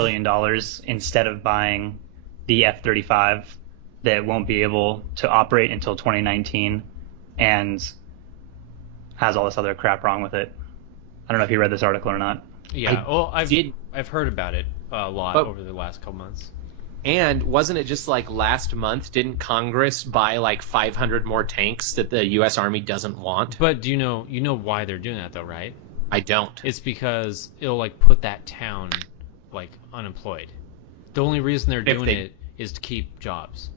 trillion instead of buying the F-35 that won't be able to operate until 2019 and has all this other crap wrong with it. I don't know if you read this article or not. Yeah, I've heard about it a lot over the last couple months. And wasn't it just like last month, didn't Congress buy like 500 more tanks that the U.S. Army doesn't want? But do you know why they're doing that though, right? I don't. It's because it'll like put that town like unemployed. The only reason they're doing it is to keep jobs.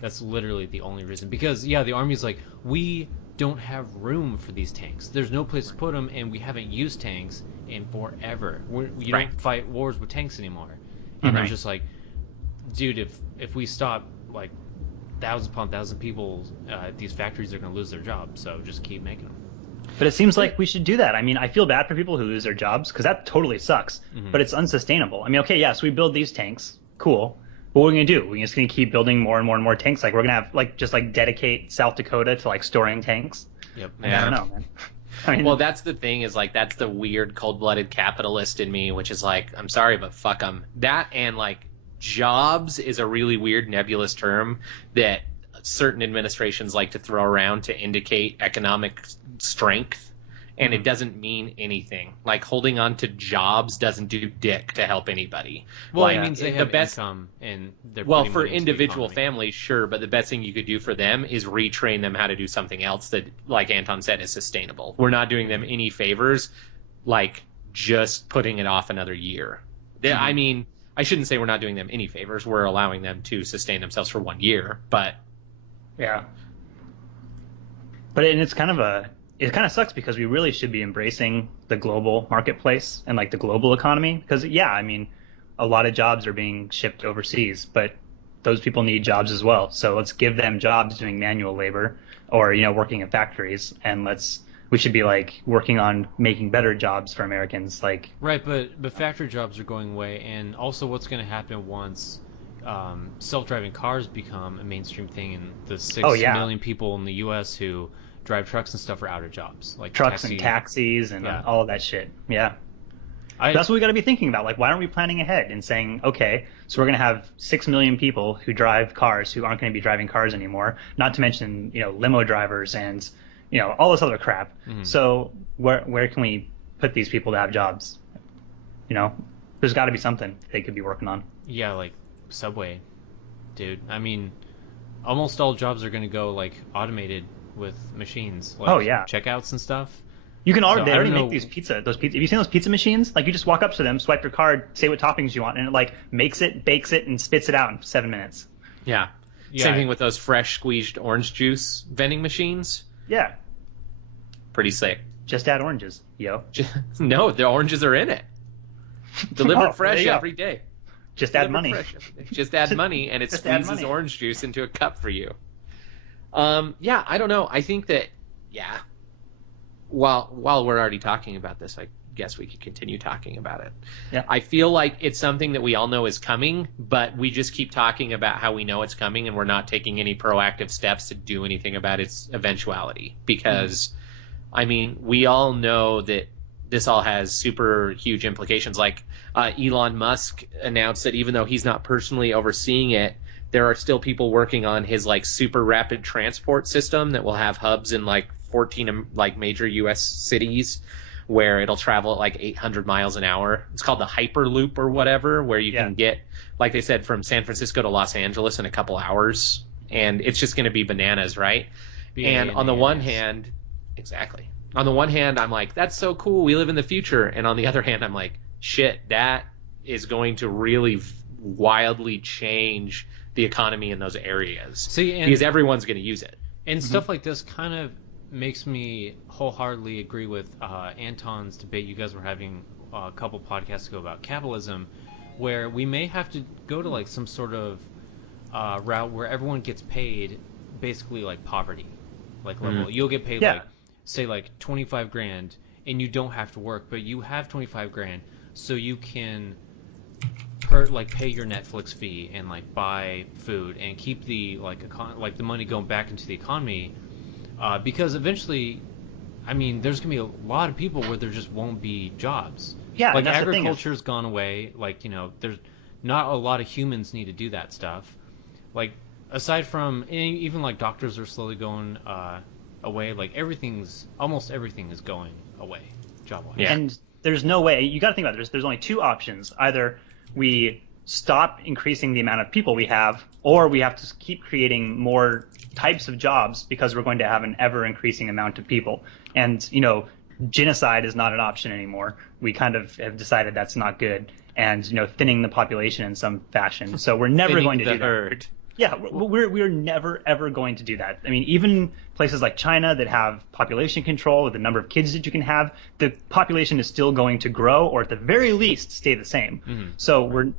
That's literally the only reason. Because the Army's like, we don't have room for these tanks. There's no place to put them, and we haven't used tanks in forever. You don't fight wars with tanks anymore. And they're just like, dude, if we stop like thousands upon thousands of people, these factories are going to lose their jobs. So just keep making them. But it seems like we should do that. I mean, I feel bad for people who lose their jobs because that totally sucks. But it's unsustainable. I mean, okay, so we build these tanks, cool. What are we gonna do? We're just gonna keep building more and more and more tanks. Like we're gonna have like just like dedicate South Dakota to like storing tanks. Yep. I don't know, man. I mean, well, that's the thing is like that's the weird cold-blooded capitalist in me, which is like, I'm sorry, but fuck them. That and like jobs is a really weird nebulous term that certain administrations like to throw around to indicate economic strength. And it doesn't mean anything. Like holding on to jobs doesn't do dick to help anybody. Well, like, it means they have income and they're well putting for money into the individual economy. families, sure, but the best thing you could do for them is retrain them how to do something else that, like Anton said, is sustainable. We're not doing them any favors, like just putting it off another year. I mean, I shouldn't say we're not doing them any favors. We're allowing them to sustain themselves for 1 year, but yeah. But it kind of sucks because we really should be embracing the global marketplace and like the global economy because I mean a lot of jobs are being shipped overseas, but those people need jobs as well. So let's give them jobs doing manual labor or working in factories, and we should be like working on making better jobs for Americans. Like right, but factory jobs are going away, and also what's going to happen once self-driving cars become a mainstream thing and the 6 million people in the U.S. who drive trucks and stuff are out of jobs, like trucks and taxis and all of that shit. That's what we got to be thinking about. Like, why aren't we planning ahead and saying, okay, so we're going to have 6 million people who drive cars who aren't going to be driving cars anymore, not to mention limo drivers and all this other crap. So where can we put these people to have jobs? There's got to be something they could be working on. Yeah, like Subway, dude. I mean, almost all jobs are going to go like automated with machines, like checkouts and stuff. You can already, they already make these pizza. Have you seen those pizza machines? Like you just walk up to them, swipe your card, say what toppings you want, and it like makes it, bakes it, and spits it out in 7 minutes. Yeah. Same thing with those fresh squeezed orange juice vending machines. Yeah. Pretty sick. Just add oranges, yo. No, the oranges are in it. Delivered fresh every day. Just add money. Just add money, and it squeezes orange juice into a cup for you. I don't know. I think that, while we're already talking about this, I guess we could continue talking about it. Yeah. I feel like it's something that we all know is coming, but we just keep talking about how we know it's coming, and we're not taking any proactive steps to do anything about its eventuality. Because, I mean, we all know that this all has super huge implications. Like Elon Musk announced that even though he's not personally overseeing it, there are still people working on his like super rapid transport system that will have hubs in like 14 like major U.S. cities where it'll travel at like 800 miles an hour. It's called the Hyperloop or whatever, where you can get, like they said, from San Francisco to Los Angeles in a couple hours. And it's just going to be bananas, right? And on the one hand, exactly. On the one hand, I'm like, that's so cool. We live in the future. And on the other hand, I'm like, shit, that is going to really wildly change the economy in those areas. Because everyone's going to use it. And stuff like this kind of makes me wholeheartedly agree with Anton's debate you guys were having a couple podcasts ago about capitalism, where we may have to go to like some sort of route where everyone gets paid basically like poverty, like level. You'll get paid like, say like 25 grand and you don't have to work, but you have 25 grand so you can pay your Netflix fee and like buy food and keep the like the money going back into the economy, because eventually I mean, there's gonna be a lot of people where there just won't be jobs. Yeah, like and that's the thing is- agriculture's gone away. Like, you know, there's not a lot of humans need to do that stuff. Like, aside from even like doctors are slowly going away. Like almost everything is going away job wise. Yeah. And there's no way, you got to think about this. There's only two options. Either we stop increasing the amount of people we have, or we have to keep creating more types of jobs because we're going to have an ever increasing amount of people. And, you know, genocide is not an option anymore. We kind of have decided that's not good. And, you know, thinning the population in some fashion. So we're never going to do that. herd. Yeah, we're never, ever going to do that. I mean, even places like China that have population control with the number of kids that you can have, the population is still going to grow, or at the very least stay the same. Mm-hmm. So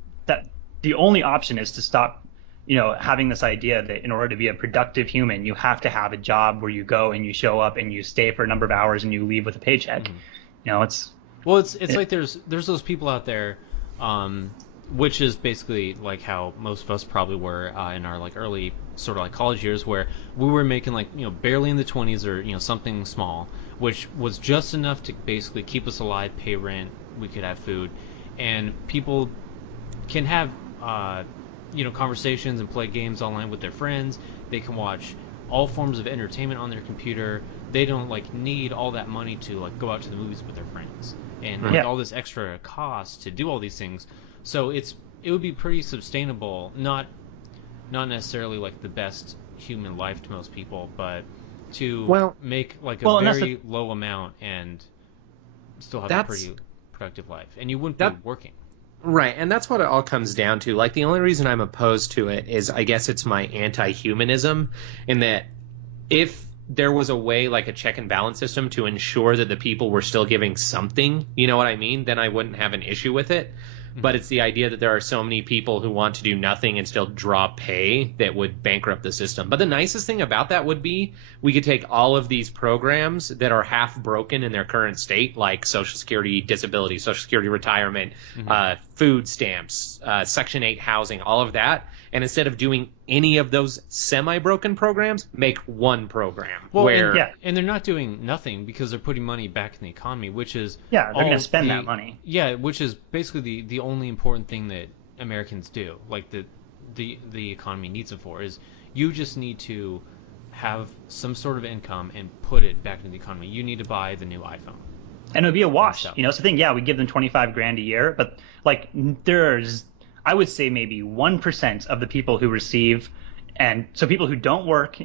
the only option is to stop, you know, having this idea that in order to be a productive human, you have to have a job where you go and you show up and you stay for a number of hours and you leave with a paycheck. Mm-hmm. You know, it's like there's those people out there, which is basically like how most of us probably were in our like early sort of like college years, where we were making like, you know, barely in the 20s or, you know, something small, which was just enough to basically keep us alive, pay rent, we could have food, and people can have you know, conversations and play games online with their friends. They can watch all forms of entertainment on their computer. They don't like need all that money to like go out to the movies with their friends and like, all this extra cost to do all these things. So it would be pretty sustainable, not necessarily like the best human life to most people, but to make like a very low amount and still have a pretty productive life, and you wouldn't be working. Right, and that's what it all comes down to. Like, the only reason I'm opposed to it is, I guess it's my anti-humanism, in that if there was a way, like a check and balance system, to ensure that the people were still giving something, you know what I mean, then I wouldn't have an issue with it. But it's the idea that there are so many people who want to do nothing and still draw pay that would bankrupt the system. But the nicest thing about that would be we could take all of these programs that are half broken in their current state, like Social Security disability, Social Security retirement, food stamps, Section 8 housing, all of that, and instead of doing any of those semi-broken programs, make one program. Well, and they're not doing nothing because they're putting money back in the economy, which is they're going to spend that money. Yeah, which is basically the only important thing that Americans do, like the economy needs it for, is you just need to have some sort of income and put it back into the economy. You need to buy the new iPhone. And it would be a wash. You know, it's the thing, we give them $25,000 a year, but like there's, I would say maybe 1% of the people who receive, and so people who don't work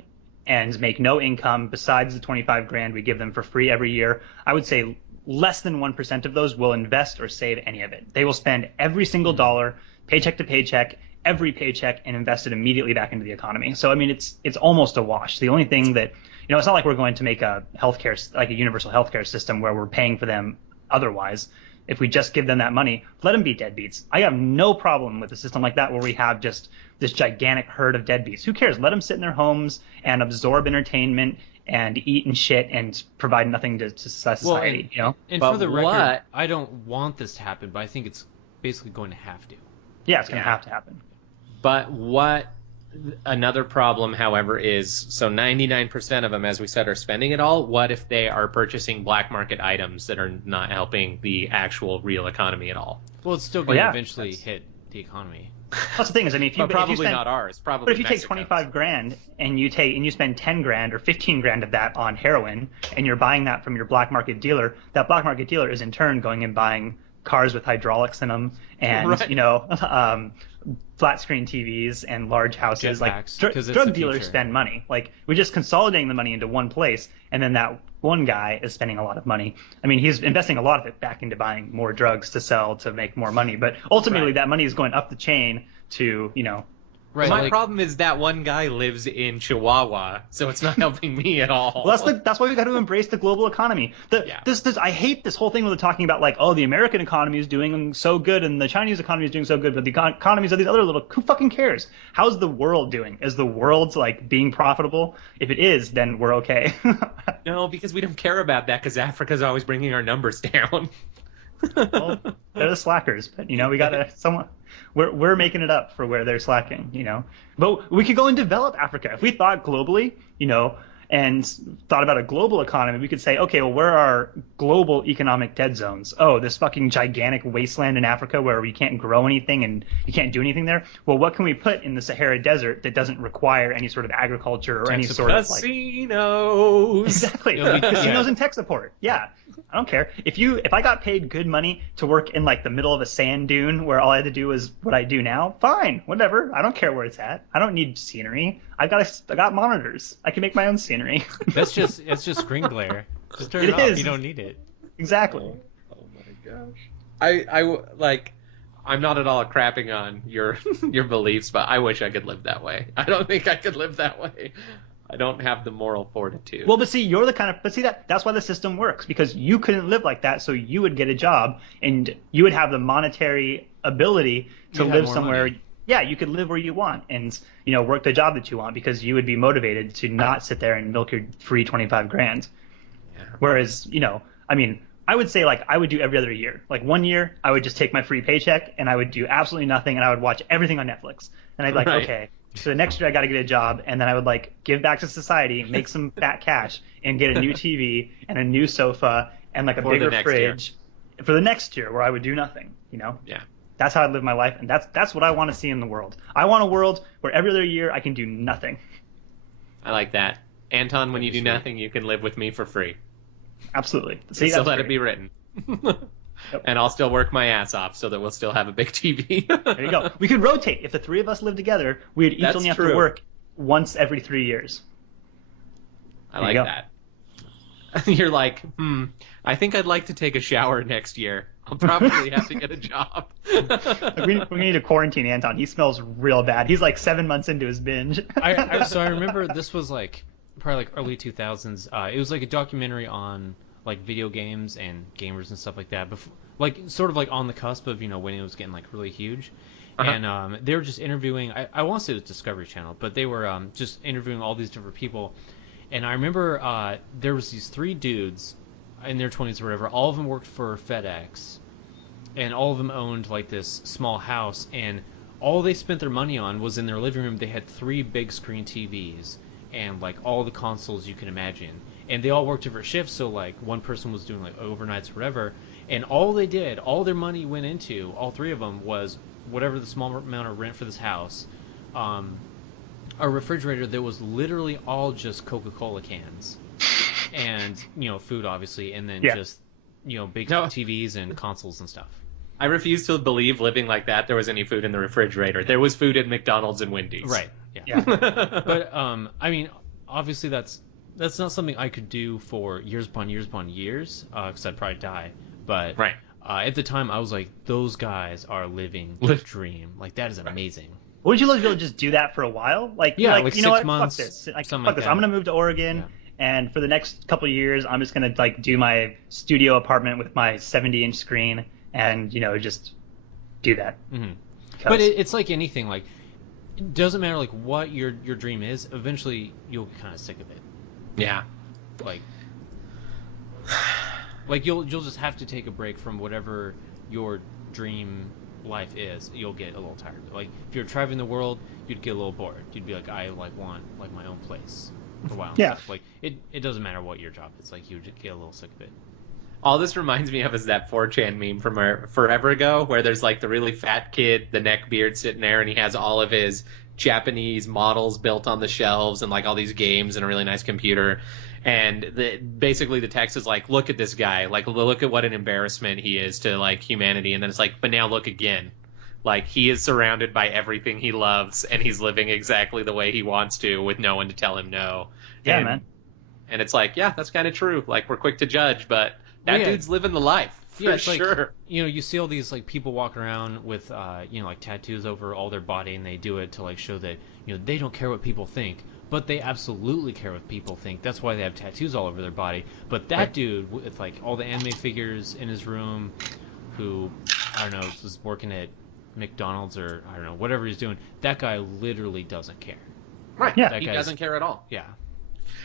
and make no income besides the $25,000 we give them for free every year, I would say less than 1% of those will invest or save any of it. They will spend every single dollar, paycheck to paycheck, every paycheck, and invest it immediately back into the economy. So, I mean, it's almost a wash. The only thing that, you know, it's not like we're going to make a healthcare, like a universal healthcare system where we're paying for them otherwise. If we just give them that money, let them be deadbeats. I have no problem with a system like that where we have just this gigantic herd of deadbeats. Who cares? Let them sit in their homes and absorb entertainment and eat and shit and provide nothing to society. You know. And for the record, I don't want this to happen, but I think it's basically going to have to. Yeah, it's going to have to happen. But what another problem, however, is, so 99% of them, as we said, are spending it all. What if they are purchasing black market items that are not helping the actual real economy at all? Well, it's still going to eventually hit the economy. That's the thing is, I mean, if you probably not ours. Probably. But if you take $25,000 and you spend $10,000 or $15,000 of that on heroin, and you're buying that from your black market dealer, that black market dealer is in turn going and buying cars with hydraulics in them, and you know, flat screen TVs and large houses. Like drug dealers spend money. Like, we're just consolidating the money into one place, and then that one guy is spending a lot of money. I mean, he's investing a lot of it back into buying more drugs to sell to make more money, but ultimately that money is going up the chain to, you know. Right. My problem is that one guy lives in Chihuahua, so it's not helping me at all. Well, that's why we got to embrace the global economy. I hate this whole thing where they're talking about, like, oh, the American economy is doing so good and the Chinese economy is doing so good, but the economies of these other little, who fucking cares? How's the world doing? Is the world, like, being profitable? If it is, then we're okay. No, because we don't care about that, because Africa's always bringing our numbers down. Well, they're the slackers, but, you know, we got to somewhat. We're making it up for where they're slacking, you know. But we could go and develop Africa if we thought globally, you know, and thought about a global economy, we could say, okay, well, where are global economic dead zones? Oh, this fucking gigantic wasteland in Africa where you can't grow anything and you can't do anything there. Well, what can we put in the Sahara Desert that doesn't require any sort of agriculture or any sort of like casinos? Exactly, casinos and tech support. Yeah, I don't care if I got paid good money to work in like the middle of a sand dune where all I had to do was what I do now. Fine, whatever. I don't care where it's at. I don't need scenery. I got monitors. I can make my own scenery. It's just screen glare. Just turn it off. You don't need it. Exactly. Oh my gosh. I'm not at all crapping on your beliefs, but I wish I could live that way. I don't think I could live that way. I don't have the moral fortitude. Well, but see, you're the kind of, that's why the system works, because you couldn't live like that, so you would get a job and you would have the monetary ability to live somewhere. Money. Yeah, you could live where you want and, work the job that you want because you would be motivated to not sit there and milk your free 25 grand. Yeah. Whereas, I would say I would do every other year. Like 1 year, I would just take my free paycheck and I would do absolutely nothing and I would watch everything on Netflix. And I'd be like, okay, so the next year I got to get a job and then I would give back to society, make some fat cash and get a new TV and a new sofa and a bigger fridge for the next year where I would do nothing, Yeah. That's how I live my life, and that's what I want to see in the world. I want a world where every other year I can do nothing. I like that. Anton, when you do nothing, you can live with me for free. Absolutely. See, so let it be written. Yep. And I'll still work my ass off so that we'll still have a big TV. There you go. We could rotate. If the three of us live together, we'd each only have to work once every 3 years. I like that. You're like, I think I'd like to take a shower next year. I'll probably have to get a job. we need to quarantine Anton. He smells real bad. He's 7 months into his binge. So I remember this was probably early 2000s. It was a documentary on video games and gamers and stuff like that. Before, sort of on the cusp of when it was getting really huge. Uh-huh. And they were just interviewing. I want to say it was Discovery Channel, but they were just interviewing all these different people. And I remember there was these three dudes in their 20s or whatever. All of them worked for FedEx, and all of them owned this small house. And all they spent their money on was in their living room. They had 3 big screen TVs and all the consoles you can imagine. And they all worked different shifts. So one person was doing overnights or whatever. And all they did, all their money went into, all 3 of them, was whatever the small amount of rent for this house. A refrigerator that was literally all just Coca-Cola cans and food obviously, and then just big TVs and consoles and stuff. I refuse to believe living like that there was any food in the refrigerator. There was food at McDonald's and Wendy's. Right. Yeah. But obviously that's not something I could do for years upon years upon years because I'd probably die. But at the time I was like, those guys are living the dream. That is amazing. Would you love to be able to just do that for a while? 6 months. Fuck this. Fuck this. I'm gonna move to Oregon, and for the next couple of years, I'm just gonna do my studio apartment with my 70-inch screen, and just do that. Mm-hmm. But it's like anything. It doesn't matter what your dream is. Eventually, you'll get kind of sick of it. Yeah. You'll just have to take a break from whatever your dream life is. You'll get a little tired. If you're traveling the world, you'd get a little bored. You'd be like, I want my own place for a while. Yeah. It doesn't matter what your job is. You would get a little sick of it. All this reminds me of is that 4chan meme from forever ago, where there's the really fat kid, the neck beard sitting there, and he has all of his Japanese models built on the shelves and all these games and a really nice computer. And basically the text is look at this guy, look at what an embarrassment he is to humanity. And then it's but now look again, he is surrounded by everything he loves and he's living exactly the way he wants to with no one to tell him no. Yeah, man. And it's that's kind of true. We're quick to judge, but that dude's living the life for sure. You see all these people walking around with tattoos over all their body, and they do it to show that they don't care what people think. But they absolutely care what people think. That's why they have tattoos all over their body. But that dude with all the anime figures in his room, who I don't know was working at McDonald's or I don't know whatever he's doing, that guy literally doesn't care. Right. Yeah. He doesn't care at all. Yeah.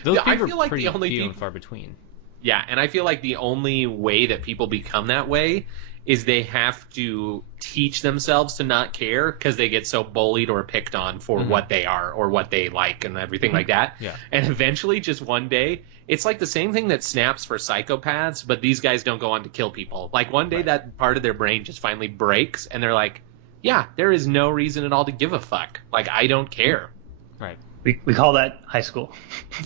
Those people are pretty few and far between. Yeah, and I feel the only way that people become that way is they have to teach themselves to not care because they get so bullied or picked on for what they are or what they like and everything like that. Yeah. And eventually, just one day, it's like the same thing that snaps for psychopaths, but these guys don't go on to kill people. Like one day that part of their brain just finally breaks and they're like, yeah, there is no reason at all to give a fuck. Like, I don't care. Right. We call that high school.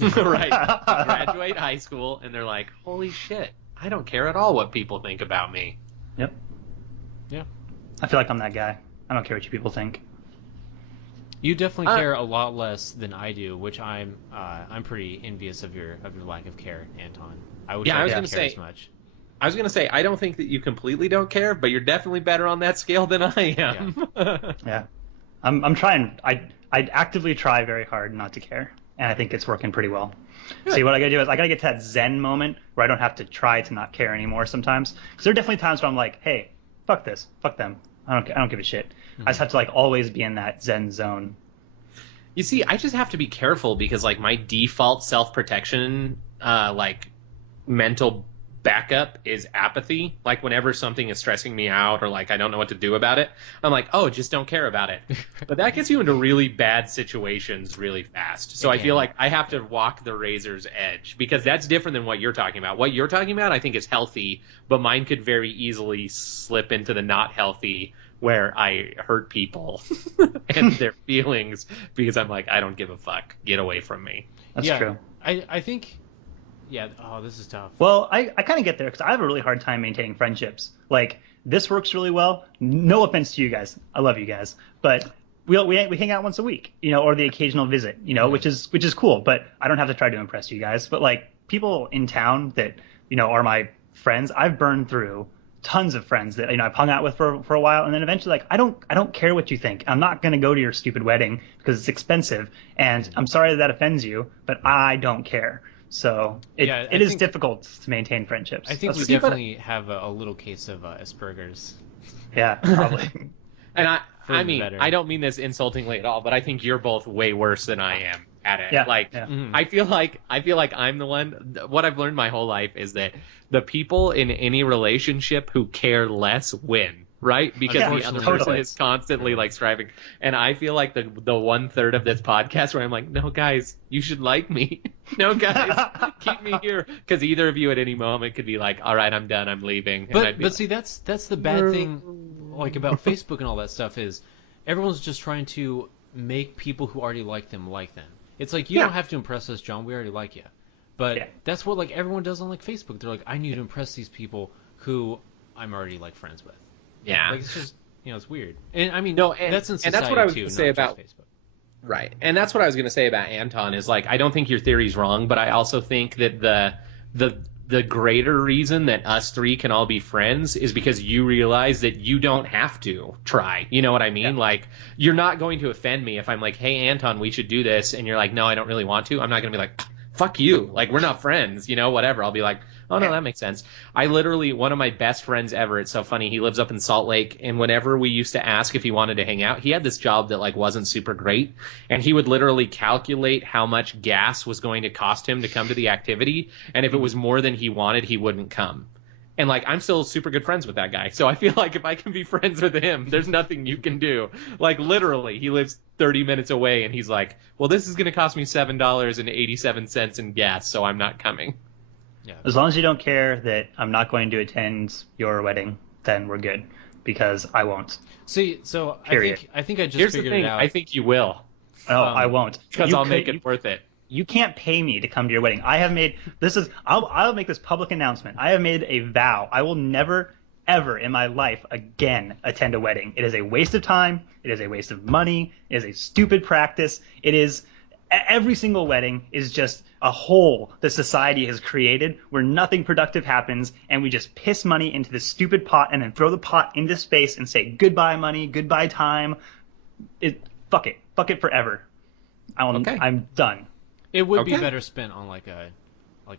Right. They graduate high school and they're like, holy shit, I don't care at all what people think about me. Yep. Yeah. I feel like I'm that guy. I don't care what you people think. You definitely care a lot less than I do, which I'm pretty envious of your lack of care, Anton. I was gonna say as much. I was gonna say I don't think that you completely don't care, but you're definitely better on that scale than I am. Yeah. I'm trying. I actively try very hard not to care, and I think it's working pretty well. Good. See, what I gotta do is I gotta get to that Zen moment where I don't have to try to not care anymore sometimes. Because there are definitely times where I'm like, hey, fuck this, fuck them. I don't give a shit. I just have to like always be in that Zen zone. You see, I just have to be careful because like my default self-protection, like mental backup is apathy. Like whenever something is stressing me out or like I don't know what to do about it, I'm like, oh, just don't care about it. But that gets you into really bad situations really fast. So I feel like I have to walk the razor's edge because that's different than what you're talking about. What you're talking about I think is healthy, but mine could very easily slip into the not healthy where I hurt people and their feelings because I'm like, I don't give a fuck. Get away from me. That's true. I think... Yeah, this is tough. Well, I kind of get there because I have a really hard time maintaining friendships. Like, this works really well. No offense to you guys. I love you guys. But we hang out once a week, or the occasional visit, which is cool. But I don't have to try to impress you guys. But, like, people in town that, are my friends, I've burned through tons of friends that, I've hung out with for a while. And then eventually, like, I don't care what you think. I'm not going to go to your stupid wedding because it's expensive. And I'm sorry that offends you, but I don't care. So it is difficult to maintain friendships. I think we definitely have a little case of Asperger's. Yeah, probably. And I mean, I don't mean this insultingly at all, but I think you're both way worse than I am at it. Yeah, I feel like I'm the one. What I've learned my whole life is that the people in any relationship who care less win. Right? Because the other person is constantly like striving. And I feel like the 1/3 of this podcast where I'm like, no, guys, you should like me. No, guys, keep me here. Because either of you at any moment could be like, all right, I'm done, I'm leaving. But see, that's the bad thing like about Facebook and all that stuff is everyone's just trying to make people who already like them like them. It's like, you don't have to impress us, John. We already like you. But that's what like everyone does on like Facebook. They're like, I need to impress these people who I'm already like friends with. Yeah, like it's just it's weird, and I mean that's in society and that's what I was too, going to say about Facebook. Right, and that's what I was going to say about Anton is like I don't think your theory's wrong, but I also think that the greater reason that us three can all be friends is because you realize that you don't have to try. You know what I mean? Yeah. Like you're not going to offend me if I'm like, hey Anton, we should do this, and you're like, no, I don't really want to. I'm not going to be like, fuck you, like we're not friends, whatever. I'll be like, oh no, that makes sense. I literally, one of my best friends ever, it's so funny, he lives up in Salt Lake, and whenever we used to ask if he wanted to hang out, he had this job that like wasn't super great, and he would literally calculate how much gas was going to cost him to come to the activity, and if it was more than he wanted, he wouldn't come. And like I'm still super good friends with that guy, so I feel like if I can be friends with him, there's nothing you can do. Like literally, he lives 30 minutes away, and he's like, well, this is going to cost me $7.87 in gas, so I'm not coming. Yeah. As long as you don't care that I'm not going to attend your wedding, then we're good, because I won't. See, so Period. I think I just Here's figured the thing. it out. I think you will. No, I won't. Because I'll make it worth it. You can't pay me to come to your wedding. I have made I'll make this public announcement. I have made a vow. I will never, ever in my life again attend a wedding. It is a waste of time. It is a waste of money. It is a stupid practice. It is every single wedding is just a hole that society has created where nothing productive happens, and we just piss money into this stupid pot and then throw the pot into space and say goodbye money, goodbye time. Fuck it forever. I'm done. It would be better spent on like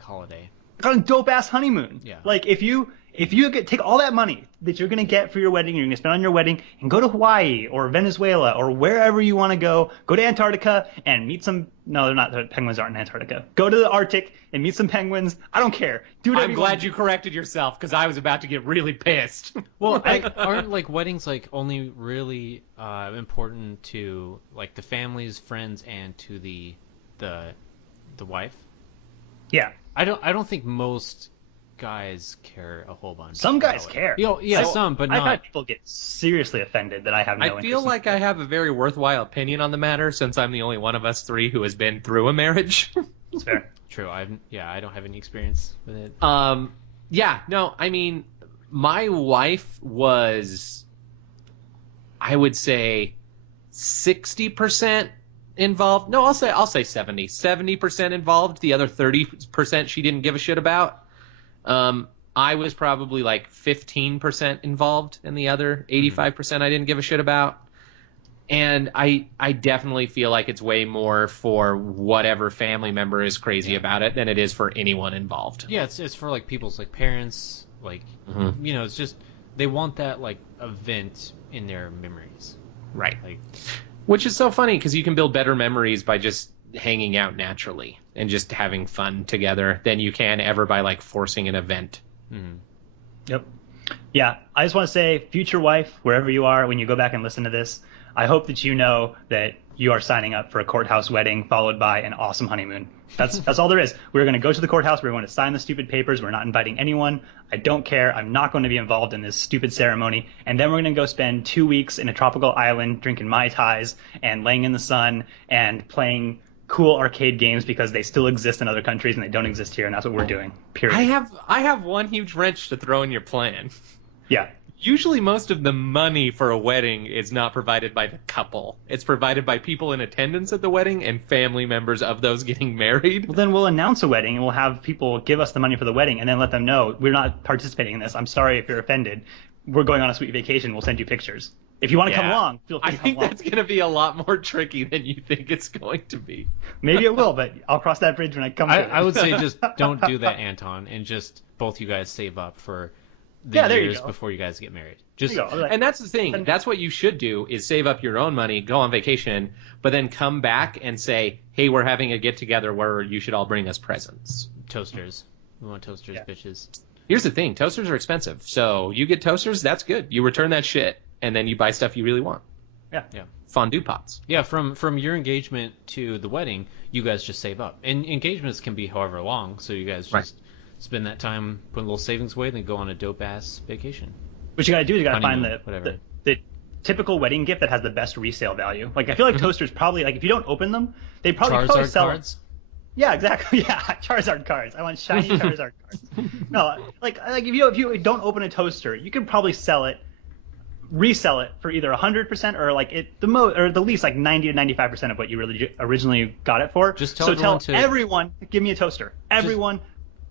holiday. on a dope ass honeymoon. Yeah. Like if you take all that money that you're gonna get for your wedding, you're gonna spend on your wedding, and go to Hawaii or Venezuela or wherever you want to go to Antarctica and meet some. No, they're not. The penguins aren't in Antarctica. Go to the Arctic and meet some penguins. I don't care. Do whatever I'm glad you corrected yourself because I was about to get really pissed. Well, aren't like weddings like only really important to like the families, friends, and to the wife? Yeah. I don't think most guys care a whole bunch. Some guys about it. care. Yeah, some, but I've not. had people get seriously offended that I have no I interest feel in. like I have a very worthwhile opinion on the matter since I'm the only one of us three who has been through a marriage. It's fair. True. I don't have any experience with it. Yeah, no, I mean, my wife was, I would say, 60% involved. No, I'll say 70. 70% involved. The other 30% she didn't give a shit about. I was probably like 15% involved, and the other 85% I didn't give a shit about. And I definitely feel like it's way more for whatever family member is crazy about it than it is for anyone involved. Yeah, it's for like people's like parents, like you know, it's just they want that like event in their memories. Right. Like, which is so funny because you can build better memories by just hanging out naturally and just having fun together than you can ever by like forcing an event. Yep. Yeah, I just want to say, future wife, wherever you are, when you go back and listen to this, I hope that you know that you are signing up for a courthouse wedding followed by an awesome honeymoon. That's all there is. We're going to go to the courthouse. We're going to sign the stupid papers. We're not inviting anyone. I don't care. I'm not going to be involved in this stupid ceremony. And then we're going to go spend 2 weeks in a tropical island drinking Mai Tais and laying in the sun and playing cool arcade games because they still exist in other countries and they don't exist here. And that's what we're doing. Period. I have one huge wrench to throw in your plan. Yeah. Usually most of the money for a wedding is not provided by the couple. It's provided by people in attendance at the wedding and family members of those getting married. Well, then we'll announce a wedding and we'll have people give us the money for the wedding and then let them know we're not participating in this. I'm sorry if you're offended. We're going on a sweet vacation. We'll send you pictures. If you want to come along, feel free to come I think along. that's going to be a lot more tricky than you think it's going to be. Maybe it will, but I'll cross that bridge when I come to it. I would say just don't do that, Anton, and just both you guys save up for the there you years go. before you guys get married. There Just you go. And that's the thing. That's what you should do is save up your own money, go on vacation, but then come back and say, hey, we're having a get-together where you should all bring us presents. toasters. We want toasters, bitches. Here's the thing. Toasters are expensive. So you get toasters, that's good. You return that shit, and then you buy stuff you really want. Yeah. Fondue pots. Yeah, from your engagement to the wedding, you guys just save up. And engagements can be however long, so you guys just spend that time putting a little savings away, then go on a dope-ass vacation. What you got to do is you got to find Honeymoon, the typical wedding gift that has the best resale value. Like, I feel like toasters probably, like, if you don't open them, they probably Charizard sell cards? Yeah, exactly. Yeah, Charizard cards. I want shiny Charizard cards. No, like if you don't open a toaster, you could probably resell it for either 100% or like the least like 90 to 95% of what you really originally got it for. Just tell everyone, give me a toaster. Everyone,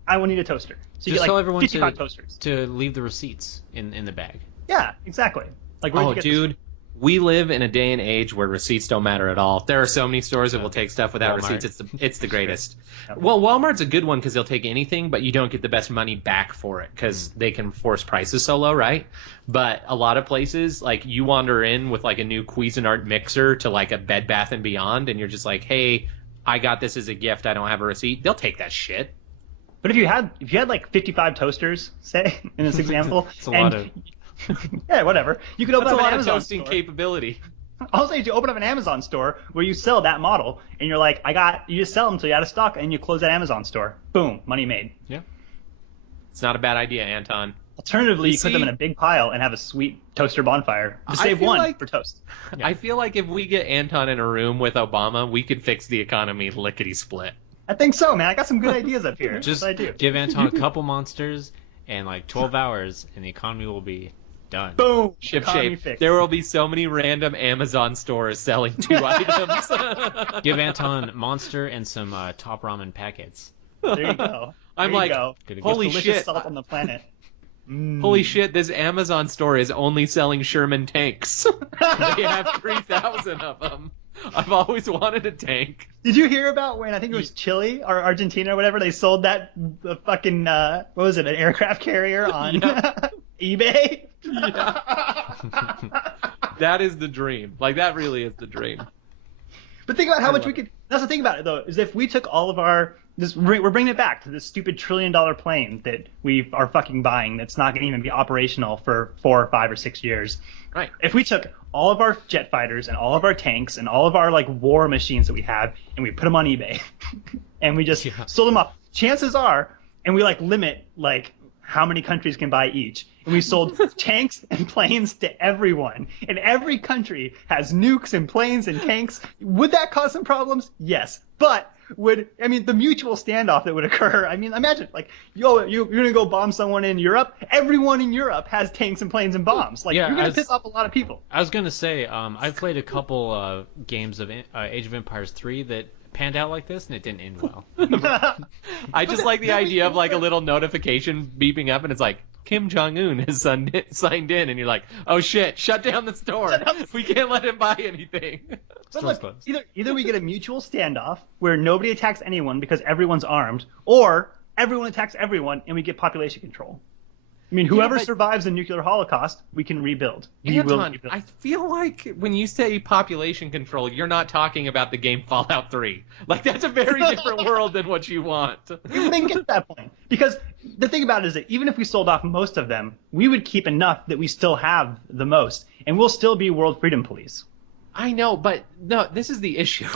I will need a toaster. So you Just get tell like everyone 55 toasters. to leave the receipts in the bag. Yeah, exactly. Like, where'd you get dude, we live in a day and age where receipts don't matter at all. There are so many stores that will take stuff without Walmart. receipts. It's the greatest. Yep. Well, Walmart's a good one because they'll take anything, but you don't get the best money back for it because they can force prices so low, right? But a lot of places, like you wander in with like a new Cuisinart mixer to like a Bed Bath & Beyond, and you're just like, hey, I got this as a gift. I don't have a receipt. They'll take that shit. But if you had like 55 toasters, say in this example, It's a lot of... yeah, whatever, you could open That's up a an lot of Amazon toasting store. capability. I'll say you open up an Amazon store where you sell that model, and you're like, you just sell them until you're out of stock, and you close that Amazon store. Boom, money made. Yeah. It's not a bad idea, Anton. Alternatively, you put them see- in a big pile and have a sweet toaster bonfire. Just I save feel one like- for toast. I feel like if we get Anton in a room with Obama, we could fix the economy lickety-split. I think so, man. I got some good ideas up here. Just Yes, I do. give Anton a couple monsters and like 12 hours, and the economy will be done. Boom. Ship Economy shape. fixed. There will be so many random Amazon stores selling 2 items. Give Anton Monster and some top ramen packets. There you go. I'm There like, you go. Gonna get holy Delicious shit. salt on the planet. Holy shit, this Amazon store is only selling Sherman tanks. They have 3,000 of them. I've always wanted a tank. Did you hear about when I think it was Chile or Argentina or whatever, they sold that fucking what was it, an aircraft carrier on eBay? Yeah. That is the dream. Like, that really is the dream. But think about how much we could. That's the thing about it, though, is if we took all of our. We're bringing it back to this stupid $1 trillion plane that we are fucking buying that's not going to even be operational for 4 or 5 or 6 years. Right. If we took all of our jet fighters and all of our tanks and all of our like war machines that we have and we put them on eBay and we just sold them off, chances are, and we like limit like how many countries can buy each. And we sold tanks and planes to everyone. And every country has nukes and planes and tanks. Would that cause some problems? Yes. But the mutual standoff that would occur, I mean, imagine, like, you're going to go bomb someone in Europe. Everyone in Europe has tanks and planes and bombs. Like, you're going to piss off a lot of people. I was going to say, I've played a couple games of Age of Empires 3 that panned out like this, and it didn't end well. I just like the idea of, like, a little notification beeping up, and it's like, Kim Jong-un has signed in, and you're like, oh shit, shut down the store. We can't let him buy anything. But look, either we get a mutual standoff where nobody attacks anyone because everyone's armed, or everyone attacks everyone and we get population control. I mean, whoever survives the nuclear holocaust, we can rebuild. Anton, I feel like when you say population control, you're not talking about the game Fallout 3. Like, that's a very different world than what you want. We didn't get to that point. Because the thing about it is that even if we sold off most of them, we would keep enough that we still have the most, and we'll still be World Freedom Police. I know, but no, this is the issue.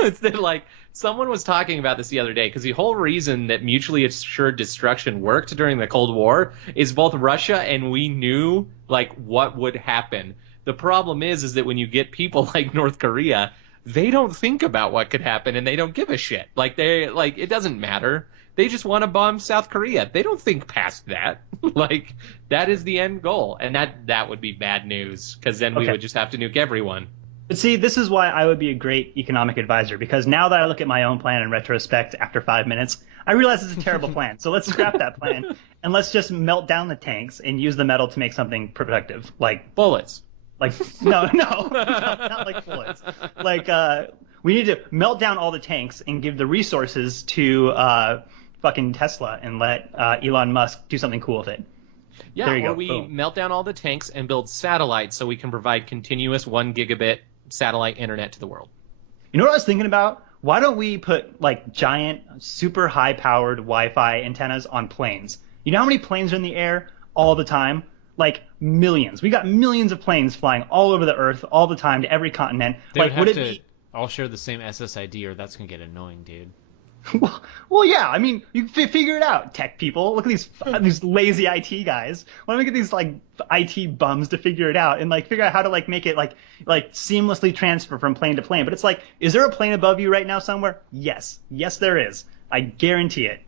It's that, like, someone was talking about this the other day, because the whole reason that mutually assured destruction worked during the Cold War is both Russia and we knew, like, what would happen. The problem is that when you get people like North Korea, they don't think about what could happen and they don't give a shit. Like, it doesn't matter. They just want to bomb South Korea. They don't think past that. Like, that is the end goal. And that would be bad news, because then we would just have to nuke everyone. But see, this is why I would be a great economic advisor, because now that I look at my own plan in retrospect after 5 minutes, I realize it's a terrible plan. So let's scrap that plan, and let's just melt down the tanks and use the metal to make something productive, like bullets. Like, no, not like bullets. Like, we need to melt down all the tanks and give the resources to fucking Tesla and let Elon Musk do something cool with it. Yeah, or we melt down all the tanks and build satellites so we can provide continuous 1 gigabit satellite internet to the world. You know what I was thinking about? Why don't we put, like, giant, super high-powered Wi-Fi antennas on planes? You know how many planes are in the air all the time? Like, millions. We got millions of planes flying all over the Earth all the time to every continent. They like, would have to all share the same SSID, or that's going to get annoying, dude. Well, yeah. I mean, you figure it out, tech people. Look at these lazy IT guys. Why don't we get these like IT bums to figure it out and like figure out how to like make it like seamlessly transfer from plane to plane? But it's like, is there a plane above you right now somewhere? Yes, there is. I guarantee it.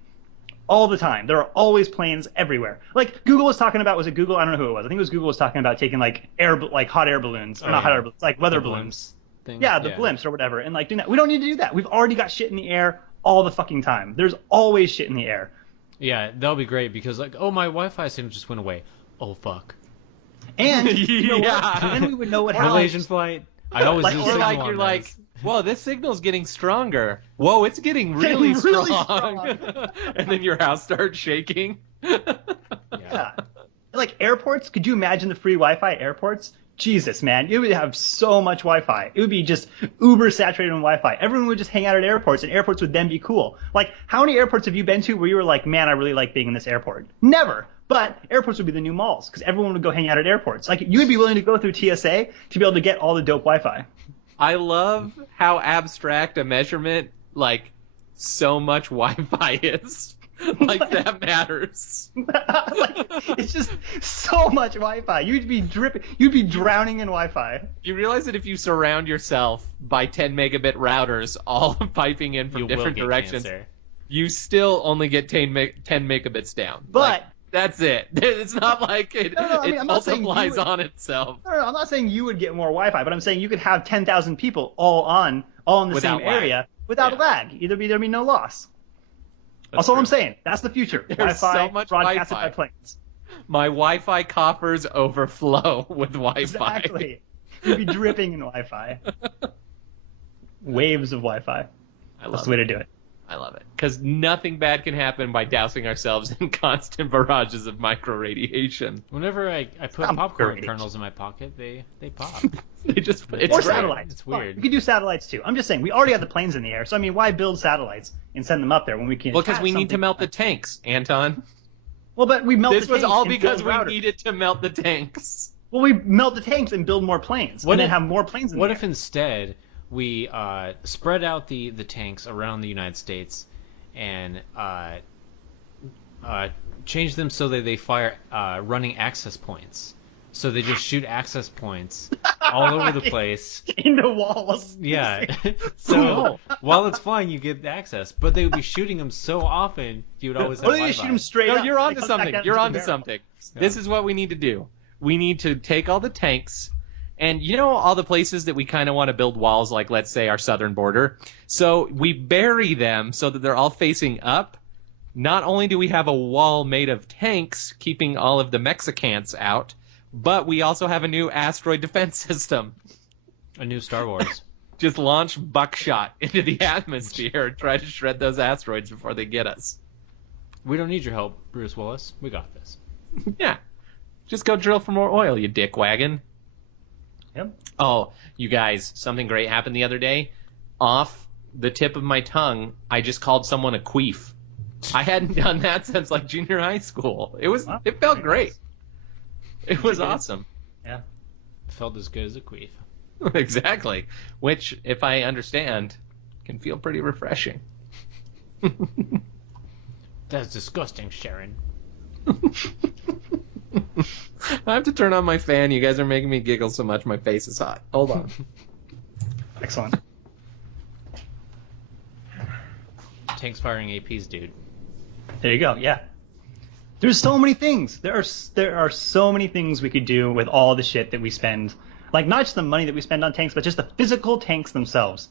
All the time. There are always planes everywhere. Like Google was talking about, was it Google? I don't know who it was. I think it was Google was talking about taking like hot air balloons, or not hot air balloons, like weather balloons. Yeah, the blimps or whatever, and like doing that. We don't need to do that. We've already got shit in the air all the fucking time. There's always shit in the air. Yeah, that'll be great because like, oh, my Wi-Fi signal just went away. Oh fuck. And you know what? And we would know what happened. Malaysian flight. I always like, lose or signal like on you're this. like, whoa, this signal's getting stronger. Whoa, it's getting really strong. And then your house starts shaking. Yeah. Like airports, could you imagine the free Wi-Fi at airports? Jesus, man, it would have so much Wi-Fi. It would be just uber saturated on Wi-Fi. Everyone would just hang out at airports, and airports would then be cool. Like, how many airports have you been to where you were like, man, I really like being in this airport? Never. But airports would be the new malls because everyone would go hang out at airports. Like, you would be willing to go through TSA to be able to get all the dope Wi-Fi. I love how abstract a measurement, like, so much Wi-Fi is. Like, that matters. Like, it's just so much Wi-Fi. You'd be drowning in Wi-Fi. You realize that if you surround yourself by 10 megabit routers all piping in from different directions, you still only get 10 megabits down. But like, that's it. It's not like it multiplies on itself. No, I'm not saying you would get more Wi-Fi, but I'm saying you could have 10,000 people all in the same area without lag. There'd be no loss. That's all I'm saying. That's the future. There's Wi-Fi so much broadcasted Wi-Fi. by planes. My Wi-Fi coffers overflow with Wi-Fi. Exactly. You'd be dripping in Wi-Fi. waves of Wi-Fi. That's the way to do it. I love it. Because nothing bad can happen by dousing ourselves in constant barrages of micro-radiation. Whenever I put popcorn kernels in my pocket, they pop. It's or satellites. It's weird. You could do satellites too. I'm just saying, we already have the planes in the air, so I mean, why build satellites and send them up there when we can? Well, because we need to melt the tanks, Anton. Well, but we melt the tanks. This was all because we needed to melt the tanks. Well, we melt the tanks and build more planes, and then have more planes in the air. What if instead we spread out the tanks around the United States and change them so that they fire running access points? So they just shoot access points all over the place. Into walls. Yeah. So while it's flying, you get access. But they would be shooting them so often, you would always have What if you shoot them straight up? You're onto something. You're onto something. Yeah. This is what we need to do. We need to take all the tanks, and you know all the places that we kind of want to build walls, like let's say our southern border. So we bury them so that they're all facing up. Not only do we have a wall made of tanks keeping all of the Mexicans out, but we also have a new asteroid defense system. A new Star Wars. Just launch buckshot into the atmosphere and try to shred those asteroids before they get us. We don't need your help, Bruce Willis. We got this. Yeah. Just go drill for more oil, you dickwagon. Yep. Oh, you guys, something great happened the other day. Off the tip of my tongue, I just called someone a queef. I hadn't done that since like junior high school. It felt great. It was awesome. Yeah. It felt as good as a queef. Exactly. Which, if I understand, can feel pretty refreshing. That's disgusting, Sharon. I have to turn on my fan. You guys are making me giggle so much my face is hot. Hold on. Excellent. Tanks firing APs, dude. There you go. Yeah. There's so many things. There are so many things we could do with all the shit that we spend. Like, not just the money that we spend on tanks, but just the physical tanks themselves.